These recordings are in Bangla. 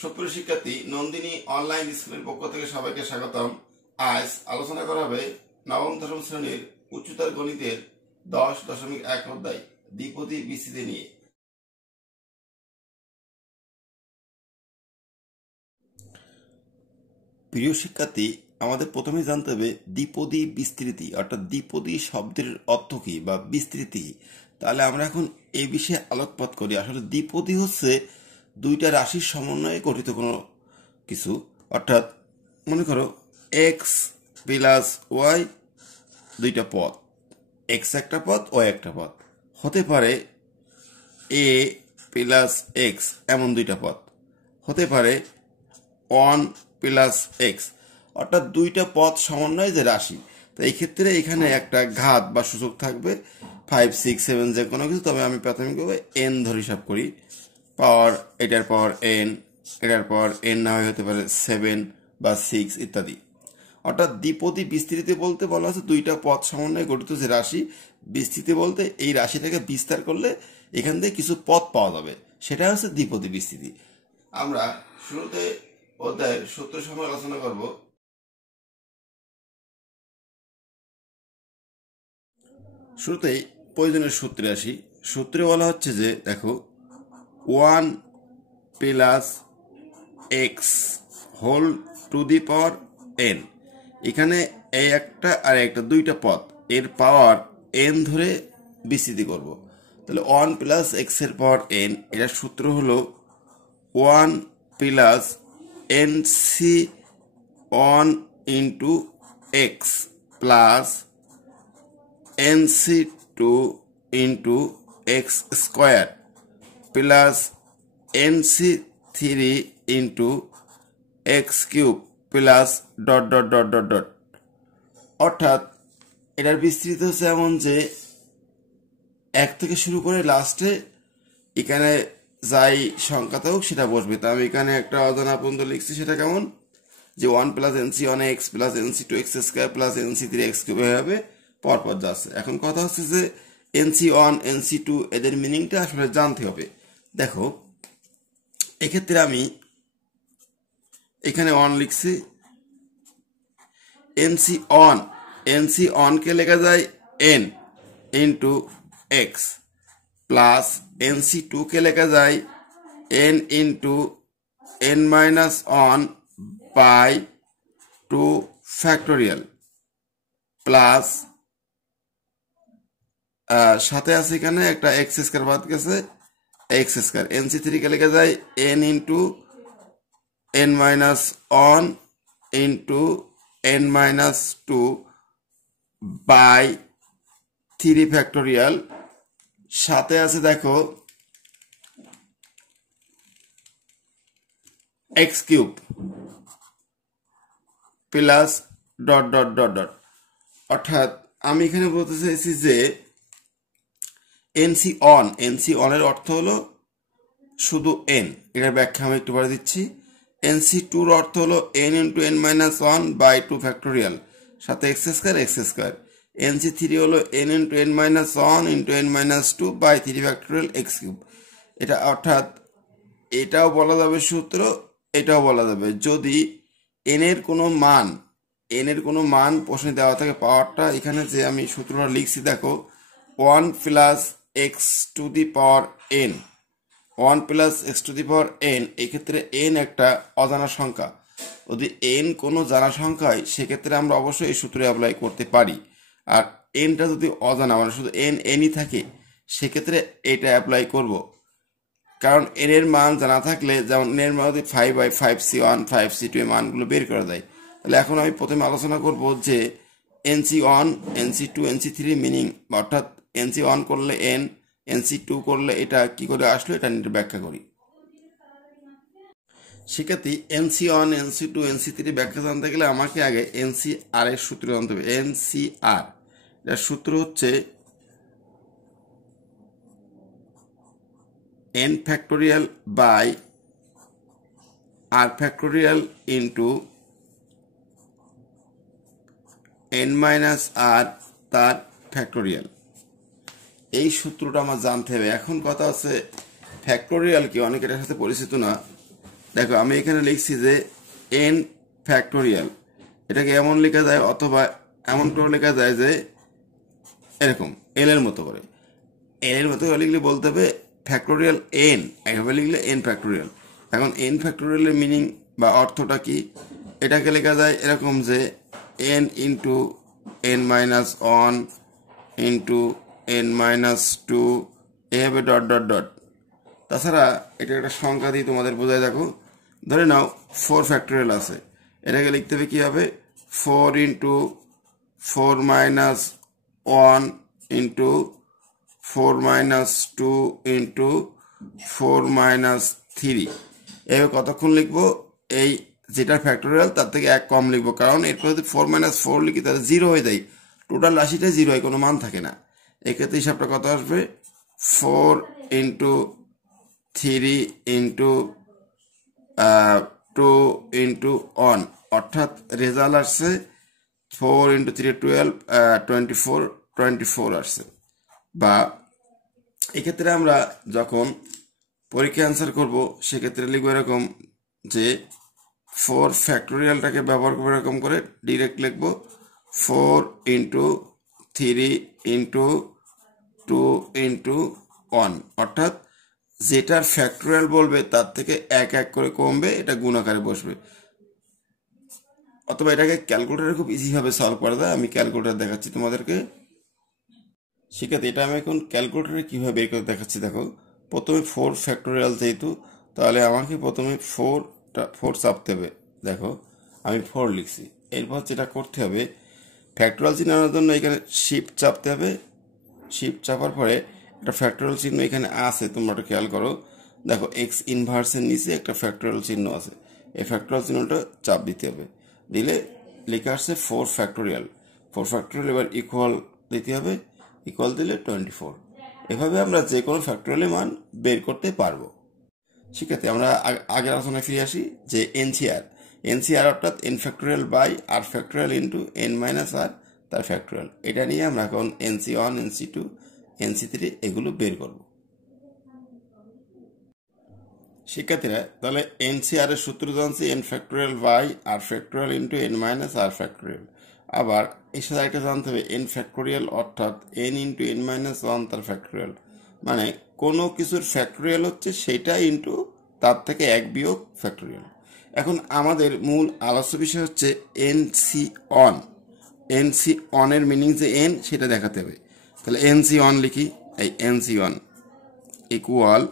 সুপ্রিয় শিক্ষার্থী, নন্দিনী অনলাইন স্কুলের পক্ষ থেকে সবাইকে স্বাগতম। আজ আলোচনা করা হবে নবম দশম শ্রেণীর উচ্চতর গণিতের 10.1 অধ্যায় দ্বিপদী বিস্তৃতি নিয়ে। প্রিয় শিক্ষার্থী, আমাদের প্রথমে জানতে হবে দ্বিপদী বিস্তৃতি অর্থাৎ দ্বিপদী শব্দের অর্থ কি বা বিস্তৃতি। তাহলে আমরা এখন এই বিষয়ে আলোকপাত করি। আসলে দ্বিপদী হচ্ছে দুইটা রাশির সমন্বয়ে গঠিত কোনো কিছু, অর্থাৎ মনে করো এক্স প্লাস ওয়াই দুইটা পদ, এক্স একটা পদ ওয়াই একটা পদ, হতে পারে এ প্লাস এক্স এমন দুইটা পদ, হতে পারে 1 প্লাস এক্স, অর্থাৎ দুইটা পদ সমন্বয়ে যে রাশি। তো এই ক্ষেত্রে এখানে একটা ঘাত বা সূচক থাকবে 5, 6, 7 যে কোনো কিছু, তবে আমি প্রাথমিকভাবে এন ধরে হিসাব করি। পাওয়ার এটার পাওয়ার এন, এটার পাওয়ার এন না হতে পারে 7 বা 6 ইত্যাদি। অর্থাৎ দ্বিপদী বিস্তৃতি বলতে বলা হচ্ছে দুইটা পদ সমন্বয়ে গঠিত যে রাশি। বিস্তৃতি বলতে এই রাশিটাকে বিস্তার করলে এখান থেকে কিছু পদ পাওয়া যাবে, সেটা হচ্ছে দ্বিপদী বিস্তৃতি। আমরা শুরুতে অধ্যায়ের সূত্র সম্পর্কে আলোচনা করব। শুরুতেই প্রয়োজনীয় সূত্রে আসি। সূত্রে বলা হচ্ছে যে দেখো 1 plus x whole to the power n, এখানে এই একটা আর একটা দুইটা পদ, এর পাওয়ার এন ধরে বিস্তৃতি করব। তাহলে 1 প্লাস এক্স এর পাওয়ার এন, এটার সূত্র হলো 1 plus n C 1 into x plus n C 2 into x square plus n C 3 into x cube plus dot dot dot dot dot. অর্থাৎ এটার বিস্তৃত হচ্ছে এমন যে এক থেকে শুরু করে লাস্টে এখানে যাই সংখ্যা থাকুক সেটা বসবে। তা আমি এখানে একটা অজানা পর্যন্ত লিখছি, সেটা কেমন যে 1 plus NC 1 x plus n C 2 x square plus NC 3 x cube এভাবে পরপর যাচ্ছে। এখন কথা হচ্ছে যে এনসি 1 এনসি 2 এদের মিনিংটা আসলে জানতে হবে। দেখো এক্ষেত্রে আমি এখানে 1 লিখছি, এনসি 1 কে লেখা যায় n into x plus n C 2 কে লেখা যায় n into N minus 1 by 2 factorial plus সাথে আছে এখানে একটা এক্স স্কোয়ার বাদ গেছে, এক্স স্কোয়ার। এনসি 3 কে লেখা যায় n into N minus 1 into N minus 2 by 3 factorial, সাথে আছে দেখো x cube plus dot dot dot dot. অর্থাৎ আমি এখানে বলতে চাইছি যে এনসি অন এর অর্থ হলো শুধু এন, এটার ব্যাখ্যা আমি একটু পরে দিচ্ছি। এনসি 2 অর্থ হলো n into N minus 1 by 2 factorial সাথে এক্স স্কোয়ার। এনসি 3 হলো n into N minus 1 into N minus 2 by 3 factorial x cube. এটা অর্থাৎ এটাও বলা যাবে সূত্র, এটাও বলা যাবে যদি এন এর কোনো মান প্রশ্নে দেওয়া থাকে। পাওয়ারটা এখানে যে আমি সূত্রটা লিখছি দেখো 1 plus x two the power N, 1 plus x two the power N, এক্ষেত্রে এন একটা অজানা সংখ্যা। যদি এন কোনো জানা সংখ্যা হয় সেক্ষেত্রে আমরা অবশ্যই এই সূত্রে অ্যাপ্লাই করতে পারি। আর এনটা যদি অজানা মানে শুধু এনই থাকে সেক্ষেত্রে এটা অ্যাপ্লাই করব। কারণ এন এর মান জানা থাকলে, যেমন এন এর মান যদি 5/5c1 5c2 এর মানগুলো বের করা যায়। তাহলে এখন আমি প্রথমে আলোচনা করব যে NC1 NC2 NC3 মিনিং, অর্থাৎ NC1 করলে এন, NC2 করলে এটা কি করে আসলো এটা নিয়ে ব্যাখ্যা করি। শিক্ষার্থী, NC1 NC2 NC3 ব্যাখ্যা জানতে গেলে আমাকে আগে NCR এর সূত্র জানতে হবে। NCR এর সূত্র হচ্ছে n factorial by r factorial into n minus r তার ফ্যাক্টোরিয়াল। এই সূত্রটা আমার জানতে হবে। এখন কথা হচ্ছে ফ্যাক্টোরিয়াল কি, অনেকে এটার সাথে পরিচিত না। দেখো আমি এখানে লিখছি যে n ফ্যাক্টোরিয়াল, এটাকে এমন লেখা যায় অথবা এমন করে লেখা যায় যে এরকম এল এর মতো করে, এন এর মতো করে লিখলে বলতে হবে ফ্যাক্টোরিয়াল এন, এভাবে লিখলে এন ফ্যাক্টোরিয়াল। এখন এন ফ্যাক্টোরিয়ালের মিনিং বা অর্থটা কি, এটাকে লেখা যায় এরকম যে n into N minus one into N minus two, এভাবে ডট ডট ডট। তাছাড়া এটা একটা সংখ্যা দিয়ে তোমাদের বোঝায়, দেখো ধরে নাও 4 ফ্যাক্টোরিয়াল আছে, এটাকে লিখতে হবে কী হবে 4 into 4 minus one into 4 minus two into 4 minus three. এভাবে কতক্ষণ লিখবো, এই যেটা ফ্যাক্টোরিয়াল তার থেকে এক কম লিখবো, কারণ এরপর যদি 4 মাইনাস 4 লিখি তাহলে জিরো হয়ে যায়, টোটাল রাশিটাই জিরো হয়, কোনো মান থাকে না। এক্ষেত্রে হিসাবটা কত আসবে 4 ইন্টু 3 ইন্টু 2 ইন্টু 1, অর্থাৎ রেজাল্ট আসছে 4 ইন্টু 3 12, 24 আসছে। বা এক্ষেত্রে আমরা যখন পরীক্ষা অ্যান্সার করব সেক্ষেত্রে লিখবো এরকম যে 4 ফ্যাক্টোরিয়ালটাকে ব্যবহার করবো এরকম করে ডিরেক্ট লিখবো 4 ইন্টু 3 ইন্টু 2 ইন্টু 1, অর্থাৎ যেটার ফ্যাক্টোরিয়াল বলবে তার থেকে এক এক করে কমবে, এটা গুণ আকারে বসবে। অথবা এটাকে ক্যালকুলেটারে খুব ইজিভাবে সলভ করা যায়, আমি ক্যালকুলেটার দেখাচ্ছি তোমাদেরকে। সেক্ষেত্রে এটা আমি এখন ক্যালকুলেটারে কীভাবে বের করে দেখাচ্ছি। দেখো প্রথমে 4 ফ্যাক্টোরিয়াল যেহেতু, তাহলে আমাকে প্রথমে 4 চাপতে হবে। দেখো আমি 4 লিখছি, এরপর যেটা করতে হবে ফ্যাক্টোরিয়াল চিহ্ন আনার জন্য এখানে শিফট চাপতে হবে। শিফট চাপার পরে একটা ফ্যাক্টোরিয়াল চিহ্ন এখানে আছে, তোমরা একটু খেয়াল করো। দেখো এক্স ইনভার্সের নিচে একটা ফ্যাক্টোরিয়াল চিহ্ন আছে, এই ফ্যাক্টোরিয়াল চিহ্নটা চাপ দিতে হবে। দিলে লেখা আসছে 4 ফ্যাক্টোরিয়াল। 4 ফ্যাক্টোরিয়াল এবার ইকুয়াল দিতে হবে, ইকুয়াল দিলে 24। এভাবে আমরা যে কোনো ফ্যাক্টোরিয়ালের মান বের করতে পারবো। সেক্ষেত্রে আমরা আগের আলোচনায় ফিরে আসি যে এনসিআর অর্থাৎ N factorial by R factorial into N minus R তার ফ্যাক্টোরিয়াল, এটা নিয়ে আমরা এখন NC1 NC2 NC3 এগুলো বের করব। শিক্ষার্থীরা তাহলে এনসিআর এর সূত্র জানছি n factorial by R factorial into N minus r factorial. আবার এর সাথে একটা জানতে হবে এন ফ্যাক্টোরিয়াল অর্থাৎ n into N minus one তার ফ্যাক্টোরিয়াল, মানে কোনো কিছুর ফ্যাক্টোরিয়াল হচ্ছে সেটা ইন্টু তার থেকে এক বিয়োগ ফ্যাক্টোরিয়াল। এখন আমাদের মূল আলোচ্য বিষয় হচ্ছে NC1। NC1 এর মিনিং যে এন সেটা দেখাতে হবে। তাহলে NC1 লিখি, এই NC1 ইকুয়াল,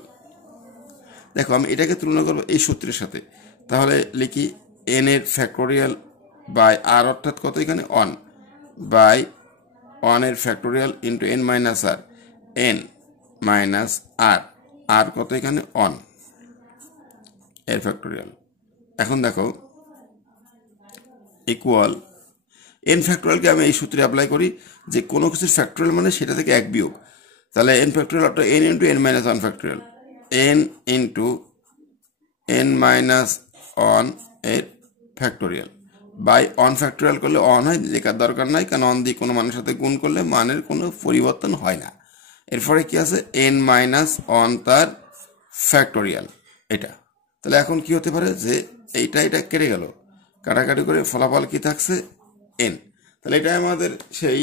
দেখো আমি এটাকে তুলনা করবো এই সূত্রের সাথে, তাহলে লিখি এন এর ফ্যাক্টোরিয়াল বাই আর অর্থাৎ কত এখানে 1 বাই 1 এর ফ্যাক্টোরিয়াল ইন্টু এন মাইনাস আর, এন মাইনাস আর, আর কত এখানে 1 এর ফ্যাক্টোরিয়াল। এখন দেখো ইকুয়াল এন ফ্যাক্টোরিয়ালকে আমি এই সূত্রে অ্যাপ্লাই করি যে কোনো কিছুর ফ্যাক্টোরিয়াল মানে সেটা থেকে এক বিয়োগ। তাহলে এন ফ্যাক্টোরিয়াল অর্থাৎ n into N minus one factorial, N into N minus one এর ফ্যাক্টোরিয়াল বাই 1 ফ্যাক্টোরিয়াল করলে 1 হয়, লেখার দরকার নাই, কারণ 1 দিয়ে কোনো মানের সাথে গুণ করলে মানের কোনো পরিবর্তন হয় না। এরপরে কি আছে এন মাইনাস ওয়ান তার ফ্যাক্টোরিয়াল, এটা। তাহলে এখন কি হতে পারে যে এটা কেটে গেল, কাটাকাটি করে ফলাফল কি থাকছে এন। তাহলে এটা আমাদের সেই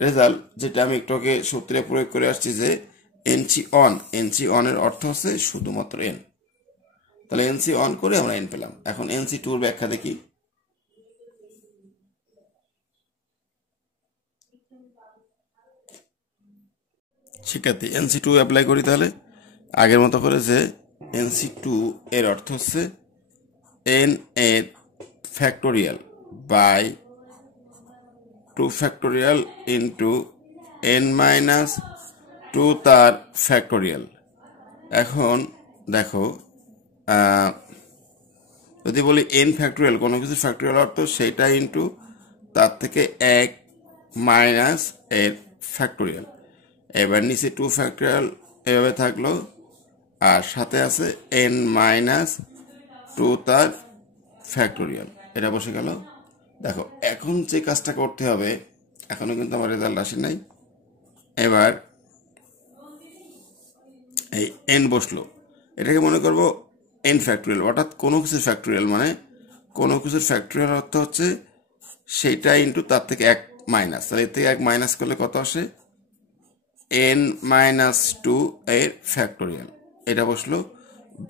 রেজাল্ট যেটা আমি একটু আগে সূত্রে প্রয়োগ করে আসছি যে NC1 এর অর্থ হচ্ছে শুধুমাত্র এন। তাহলে NC1 করে আমরা এন পেলাম। এখন NC2 এর ব্যাখ্যা দেখি। শিক্ষার্থী NC2 অ্যাপ্লাই করি, তাহলে আগের মতো করে যে NC2 এর অর্থ হচ্ছে এন এর factorial by 2 factorial into N minus 2 তার ফ্যাক্টোরিয়াল। এখন দেখো যদি বলি এন ফ্যাক্টোরিয়াল কোনো কিছু ফ্যাক্টোরিয়াল অর্থ সেটা ইন্টু তার থেকে এক মাইনাস এর ফ্যাক্টোরিয়াল। এবার নিচে 2 ফ্যাক্টোরিয়াল এভাবে থাকলো, আর সাথে আছে এন মাইনাস 2 তার ফ্যাক্টোরিয়াল, এটা বসে গেল। দেখো এখন যে কাজটা করতে হবে, এখনো কিন্তু আমার রেজাল্ট আসে নাই, এবার এই এন বসলো, এটাকে মনে করবো এন ফ্যাক্টোরিয়াল, অর্থাৎ কোনো কিছুর ফ্যাক্টোরিয়াল, মানে কোনো কিছুর ফ্যাক্টোরিয়াল অর্থ হচ্ছে সেইটা ইন্টু তার থেকে এক মাইনাস, তাহলে এর থেকে এক মাইনাস করলে কত আসে, এন মাইনাস টু এর ফ্যাক্টোরিয়াল, এটা বসলো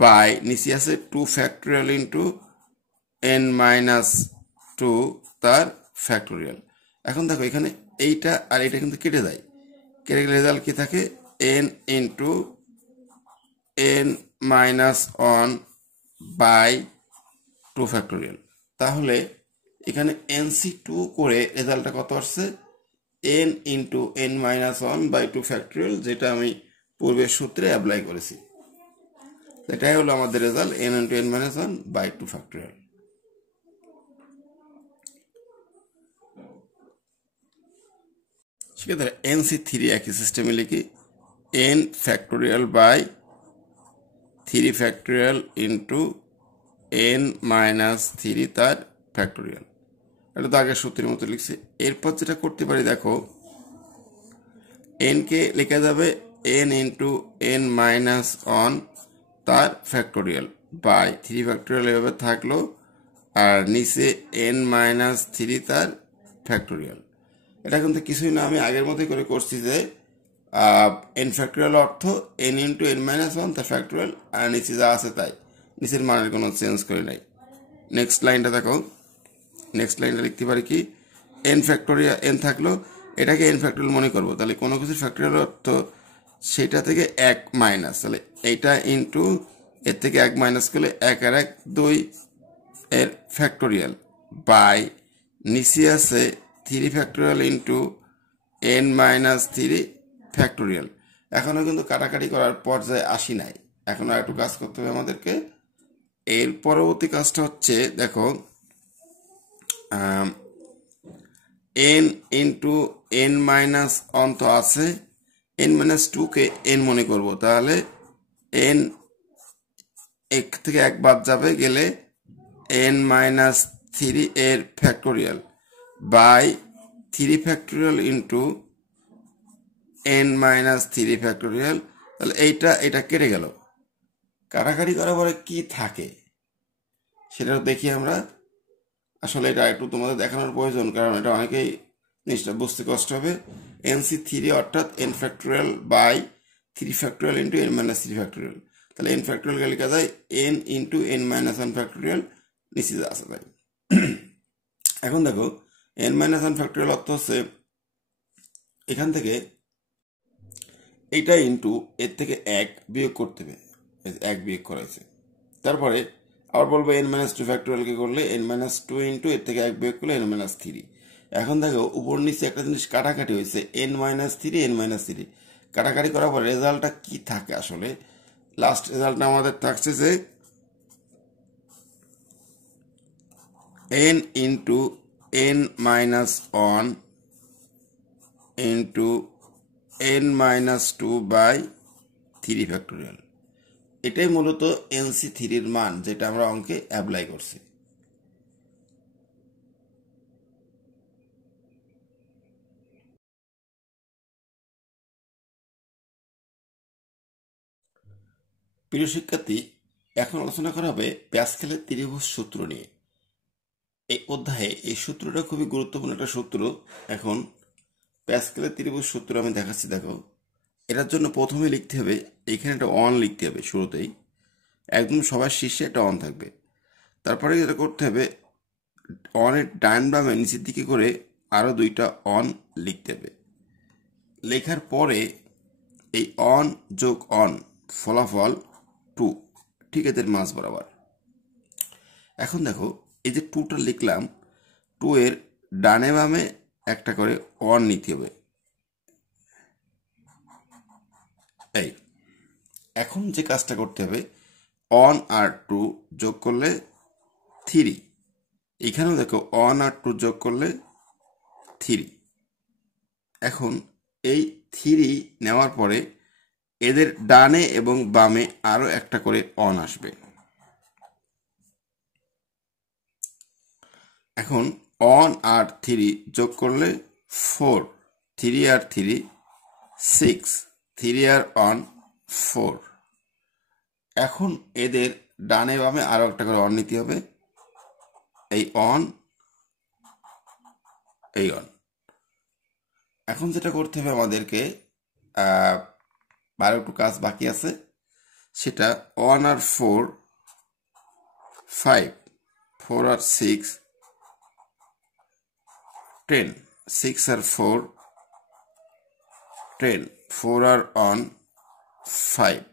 বাই নিচে আছে two factorial into N minus two তার ফ্যাক্টোরিয়াল। এখন দেখো এখানে এইটা আর এইটা কিন্তু কেটে যায়, কেটে গেলে রেজাল্ট কি থাকে, n into N minus one by two factorial. তাহলে এখানে এনসি টু করে রেজাল্টটা কত আসছে, n into N minus one by two factorial, যেটা আমি পূর্বের সূত্রে অ্যাপ্লাই করেছি। এটাই হলো আমাদের result, n into N minus one by two factorial. সেক্ষেত্রে এনসি থ্রি একই সিস্টেমে লিখি, n factorial by three factorial into N minus three তার ফ্যাক্টোরিয়াল। এটা তো আগের সূত্রের মতো লিখছি। এরপর যেটা করতে পারি দেখো, এনকে লেখা যাবে N into N minus one তার ফ্যাক্টোরিয়াল বাই থ্রি ফ্যাক্টোরিয়াল এভাবে থাকলো, আর নিচে এন মাইনাস থ্রি তার ফ্যাক্টোরিয়াল। এটা কিন্তু কিছুই না, আমি আগের মতোই করে করছি যে এন ফ্যাক্টোরিয়াল অর্থ N into N minus one তার ফ্যাক্টোরিয়াল, আর নিচে যা আছে তাই, নিচের মানের কোনো চেঞ্জ করে নাই। নেক্সট লাইনটা দেখো, নেক্সট লাইনটা লিখতে পারি কি, এন ফ্যাক্টোরিয়াল, এন থাকলো, এটাকে এন ফ্যাক্টোরিয়াল মনে করবো, তাহলে কোনো কিছুর ফ্যাক্টোরিয়াল অর্থ সেটা থেকে এক মাইনাস, তাহলে এইটা ইন্টু এর থেকে এক মাইনাস করলে এক আর এক দুই এর ফ্যাক্টোরিয়াল বাই নিচে আছে three factorial into N minus three factorial. এখনও কিন্তু কাটাকাটি করার পর্যায়ে আসি নাই, এখন আর একটু কাজ করতে হবে আমাদেরকে। এর পরবর্তী কাজটা হচ্ছে দেখো, N into N minus one তো আছে, এন মাইনাস টুকে এন মনে করব, তাহলে এন এক থেকে এক বাদ যাবে, গেলে এন মাইনাস থ্রি এর factorial by three factorial into N minus three factorial. তাহলে এটা কেটে গেল, কাটাকাটি করার পরে কি থাকে সেটা দেখি আমরা। আসলে এটা একটু তোমাদের দেখানোর প্রয়োজন, কারণ এটা অনেকেই জিনিসটা বুঝতে কষ্ট হবে। এনসি থ্রি অর্থাৎ N factorial by three factorial into N minus three factorial, তাহলে এন ফ্যাক্টোরিয়ালকে লেখা যায় n into N minus one factorial, নিচে আসা যায়। এখন দেখো এন মাইনাস ওয়ান ফ্যাক্টোরিয়াল অর্থ হচ্ছে এখান থেকে এইটা ইন্টু এর থেকে এক বিয়োগ করতে হবে, এক বিয়োগ করাইছে, তারপরে আবার বলবো এন মাইনাস টু ফ্যাক্টোরিয়ালকে করলে এন মাইনাস টু ইন্টু এর থেকে এক বিয়োগ করলে এন মাইনাস থ্রি। এখন দেখো উপর নিচে একটা জিনিস কাটাকাটি হয়েছে, N minus three N minus three, কাটাকাটি করার পর রেজাল্টটা কি থাকে, আসলে লাস্ট রেজাল্টটা আমাদের থাকছে যে n into N minus one into N minus two by three factorial. এটাই মূলত এনসি থ্রির মান, যেটা আমরা অঙ্কে অ্যাপ্লাই করছি। প্রিয় শিক্ষার্থী, এখন আলোচনা করা হবে প্যাসকেলের ত্রিভুজ সূত্র নিয়ে। এই অধ্যায়ে এই সূত্রটা খুবই গুরুত্বপূর্ণ একটা সূত্র। এখন প্যাসকেলের ত্রিভুজ সূত্র আমি দেখাচ্ছি, দেখো এটার জন্য প্রথমে লিখতে হবে, এখানে একটা অন লিখতে হবে শুরুতেই, একদম সবার শীর্ষে একটা অন থাকবে। তারপরে যেটা করতে হবে, অনের ডান বামে নিচের দিকে করে আরও দুইটা অন লিখতে হবে। লেখার পরে এই অন যোগ অন ফলাফল টু, ঠিক এদের মাঝ বরাবর। এখন দেখো এই যে টুটা লিখলাম, টু এর ডানে বামে একটা করে অন নিতে হবে। এই এখন যে কাজটা করতে হবে, অন আর টু যোগ করলে থ্রি, এখানেও দেখো অন আর টু যোগ করলে থ্রি। এখন এই থ্রি নেওয়ার পরে এদের ডানে এবং বামে আরো একটা করে অন আসবে। এখন অন আর থ্রি যোগ করলে ফোর, থ্রি আর থ্রি সিক্স, থ্রি আর অন ফোর। এখন এদের ডানে বামে আরো একটা করে অন নিতে হবে, এই অন, এই অন। এখন যেটা করতে হবে আমাদেরকে, আরো একটু কাজ বাকি আছে, সেটা 1 আর 4, 5, 4 আর 6, 10, 6 আর 4, 10, 4 আর অন, 5।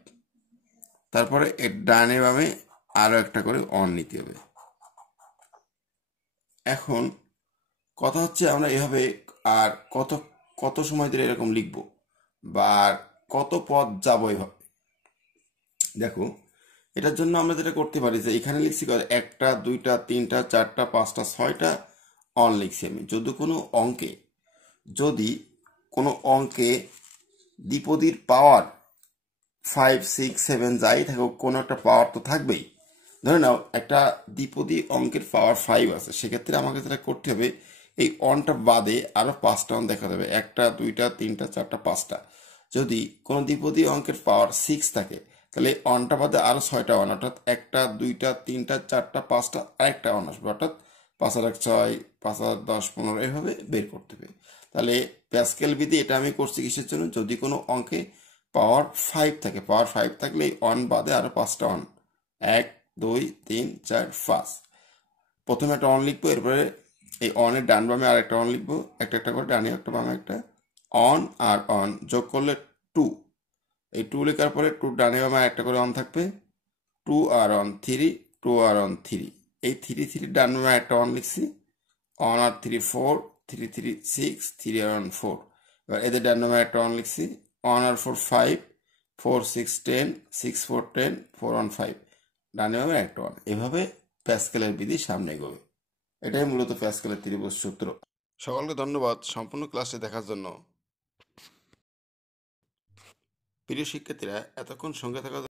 তারপরে এর ডানে বামে আরো একটা করে অন নিতে হবে। এখন কথা হচ্ছে আমরা এভাবে আর কত কত সময় ধরে এরকম লিখব, বা কত পথ যাবো এভাবে। দেখো, এটার জন্য আমরা যেটা করতে পারি যে এখানে লিখছি একটা, দুইটা, তিনটা, চারটা, পাঁচটা, ছয়টা অন লিখছি আমি। যদি কোনো অঙ্কে দ্বিপদীর পাওয়ার 5, 6, 7 যাই থাকুক, কোনো একটা পাওয়ার তো থাকবেই। ধরে নাও একটা দ্বিপদী অঙ্কের পাওয়ার 5 আছে, সেক্ষেত্রে আমাকে যেটা করতে হবে, এই অনটা বাদে আরো 5টা অন দেখা যাবে, একটা, দুইটা, তিনটা, চারটা, 5টা। যদি কোনো দ্বিপদী অঙ্কের পাওয়ার 6 থাকে, তাহলে অনটা বাদে আরো 6টা অন, অর্থাৎ একটা, দুইটা, তিনটা, চারটা, 5টা, আরেকটা অন আসবে, অর্থাৎ 5 আর 1 6, 5 আর 10 15, এভাবে বের করতে হবে। তাহলে প্যাসকেল বিধি এটা আমি করছি কিসের জন্য, যদি কোনো অঙ্কে পাওয়ার 5 থাকে, পাওয়ার 5 থাকলে এই অন বাদে আরো 5টা অন, 1 2 3 4 5। প্রথমে একটা অন লিখবো, এরপরে এই অনের ডান বামে আর একটা অন লিখবো, একটা একটা করে, ডানে একটা বামে একটা। অন আর অন যোগ করলে 2, এই 2 লেখার পরে 2 ডানে বামে একটা করে অন থাকবে, 2 আর অন 3, 2 আর অন 3, এই 3 3 ডান বামে একটা অন লিখছি, অন আর 3 4, 3 3 6, 3 আর অন 4। এবার এদের ডান বামে একটা অন লিখছি, অন আর 4 5, 4 6 10, 6 4 10, 4 অন 5, ডানে বামে একটা অন। এভাবে প্যাসকেলের বিধি সামনে এগোবে। এটাই মূলত প্যাসকেলের ত্রিভুজ সূত্র। সকলকে ধন্যবাদ সম্পূর্ণ ক্লাসটি দেখার জন্য। প্রিয় শিক্ষার্থীরা, এতক্ষণ সঙ্গে থাকা